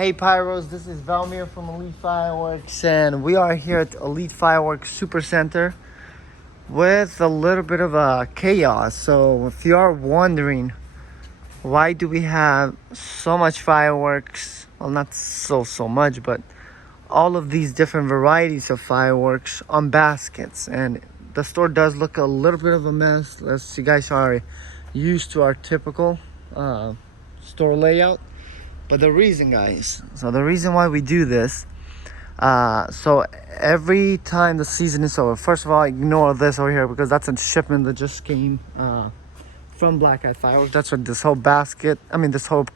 Hey Pyros, this is Valmir from Elite Fireworks, and we are here at Elite Fireworks Super Center with a little bit of a chaos. So if you are wondering why do we have so much fireworks, well, not so much, but all of these different varieties of fireworks on baskets, and the store does look a little bit of a mess, as you guys are used to our typical store layout. But the reason, guys, so the reason why we do this, so every time the season is over, first of all, ignore this over here because that's a shipment that just came from Black Hat Fireworks. That's what this whole basket, this whole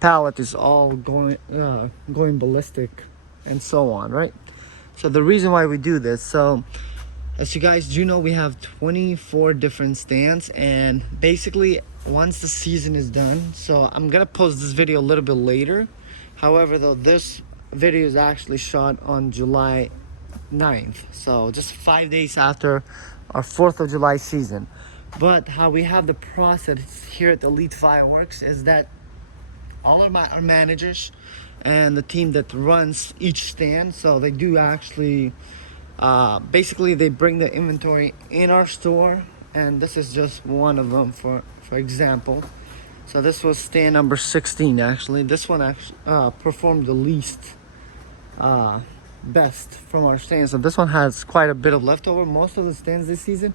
pallet is all going ballistic and so on, right? So the reason why we do this, so as you guys do know, we have 24 different stands, and basically once the season is done, so I'm gonna post this video a little bit later. However, though, this video is actually shot on July 9th, so just 5 days after our 4th of July season. But how we have the process here at Elite Fireworks is that all of our managers and the team that runs each stand, so they do actually basically they bring the inventory in our store, and this is just one of them for example. So this was stand number 16. Actually, this one actually performed the least best from our stands. So this one has quite a bit of leftover. Most of the stands this season,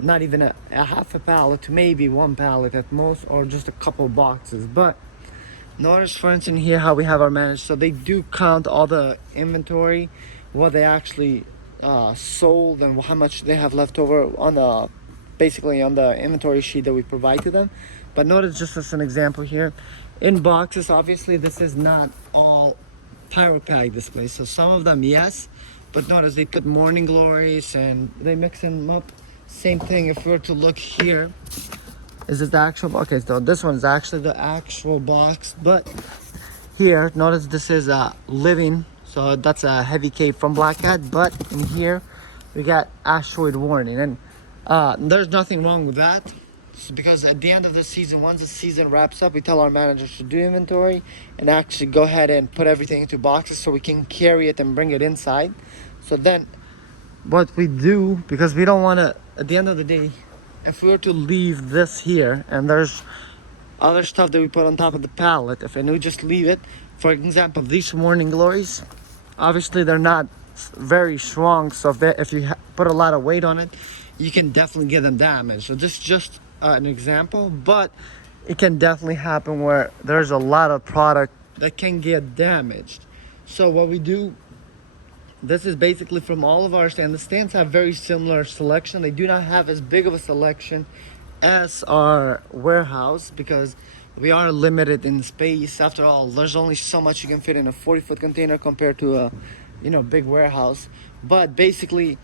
not even a half a pallet to maybe one pallet at most, or just a couple boxes. But notice, for instance, here how we have our managers. So they do count all the inventory, what they actually sold, and how much they have left over on the basically on the inventory sheet that we provide to them. But notice, just as an example here, in boxes, obviously this is not all Pyro pack displays, so some of them yes, but notice they put morning glories and they mix them up. Same thing if we were to look here, is it the actual, okay, so this one is actually the actual box, but here notice this is a living, so that's a heavy cape from Black Hat, but in here we got asteroid warning, and there's nothing wrong with that, because at the end of the season, once the season wraps up, we tell our managers to do inventory and actually go ahead and put everything into boxes so we can carry it and bring it inside. So then what we do, because we don't want to, at the end of the day, if we were to leave this here and there's other stuff that we put on top of the pallet, and we just leave it, for example, these morning glories, obviously they're not very strong, so if you put a lot of weight on it, you can definitely get them damaged. So this is just an example, but it can definitely happen where there's a lot of product that can get damaged. So what we do, this is basically from all of our stands. The stands have very similar selection. They do not have as big of a selection as our warehouse because we are limited in space. After all, there's only so much you can fit in a 40-foot container compared to a big warehouse. But basically,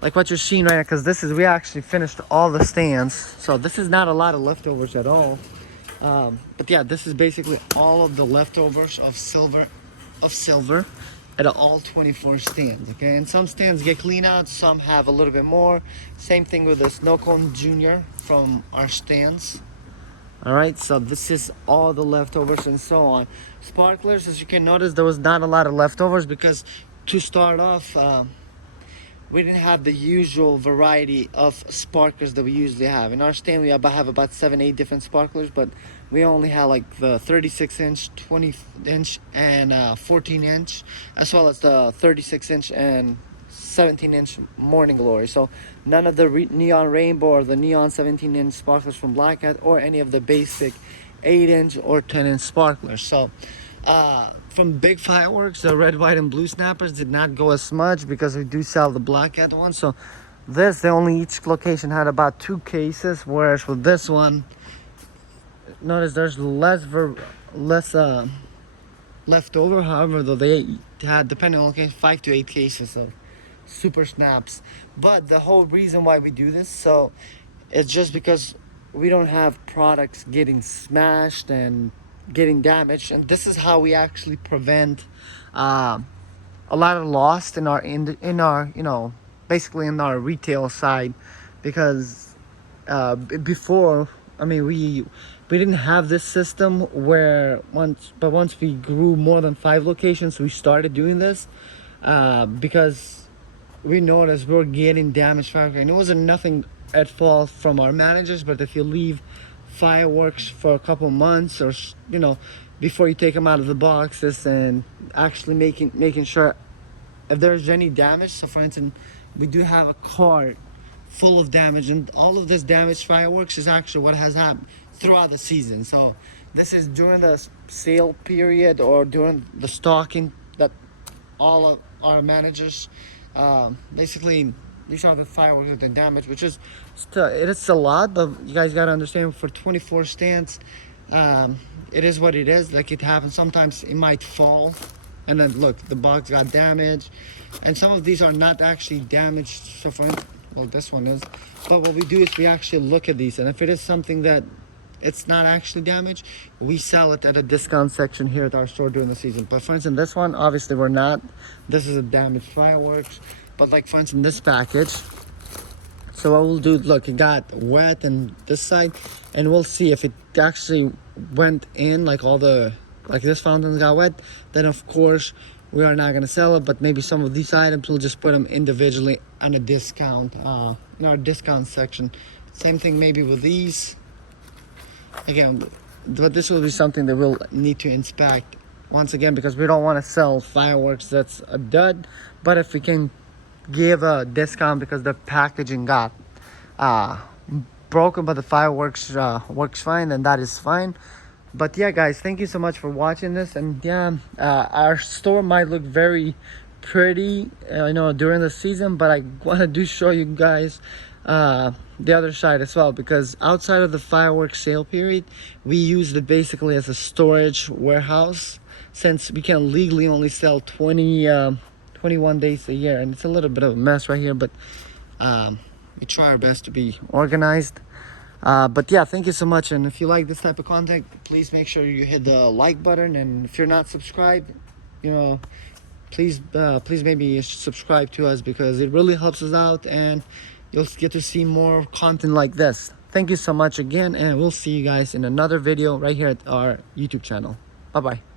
like what you're seeing right now, because we actually finished all the stands, so this is not a lot of leftovers at all. But yeah, this is basically all of the leftovers of silver at all 24 stands, okay? And some stands get clean out, some have a little bit more. Same thing with the Snow Cone Junior from our stands. All right, so this is all the leftovers and so on. Sparklers, as you can notice, there was not a lot of leftovers because to start off, we didn't have the usual variety of sparklers that we usually have. In our stand, we have about 7-8 different sparklers, but we only have like the 36-inch, 20-inch, and 14-inch, as well as the 36-inch and 17-inch morning glory. So none of the neon rainbow or the neon 17-inch sparklers from Black Hat, or any of the basic 8-inch or 10-inch sparklers. So from big fireworks, the red, white, and blue snappers did not go as much because we do sell the Black Hat one. So they only each location had about 2 cases, whereas with this one, notice there's less left over. However, though, they had, depending on location, 5 to 8 cases of super snaps. But the whole reason why we do this, so it's just because we don't have products getting smashed and getting damaged, and this is how we actually prevent a lot of loss in our basically in our retail side, because before, we we didn't have this system where once we grew more than 5 locations, we started doing this because we noticed we were getting damaged fireworks, and it wasn't nothing at fault from our managers. But if you leave fireworks for a couple months, or you know, before you take them out of the boxes, and actually making sure if there's any damage. So for instance, we do have a cart full of damage, and all of this damaged fireworks is actually what has happened throughout the season. So this is during the sale period or during the stocking that all of our managers basically, these are the fireworks that are damaged, which is still, it is a lot, but you guys got to understand, for 24 stands, it is what it is. Like, it happens sometimes, it might fall, and then look, the box got damaged, and some of these are not actually damaged. So for, well, this one is, but what we do is we actually look at these, and if it is something that it's not actually damaged, we sell it at a discount section here at our store during the season. But for instance, this one, obviously we're not, this is a damaged fireworks. But like for instance, this package, so what we'll do, look, it got wet on this side, and we'll see if it actually went in, like all the, like this fountain got wet, then of course we are not going to sell it. But maybe some of these items, we'll just put them individually on a discount, in our discount section. Same thing maybe with these. Again, but this will be something that we'll need to inspect once again, because we don't want to sell fireworks that's a dud. But if we can give a discount because the packaging got broken, but the fireworks works fine, then that is fine. But yeah, guys, thank you so much for watching this. And yeah, our store might look very pretty, you know, during the season, but I want to show you guys the other side as well, because outside of the fireworks sale period, we use it basically as a storage warehouse, since we can legally only sell 21 days a year. And it's a little bit of a mess right here, but we try our best to be organized. But yeah, thank you so much. And if you like this type of content, please make sure you hit the like button, and if you're not subscribed, you know, please maybe subscribe to us, because it really helps us out, and you'll get to see more content like this. Thank you so much again, and we'll see you guys in another video right here at our YouTube channel. Bye bye.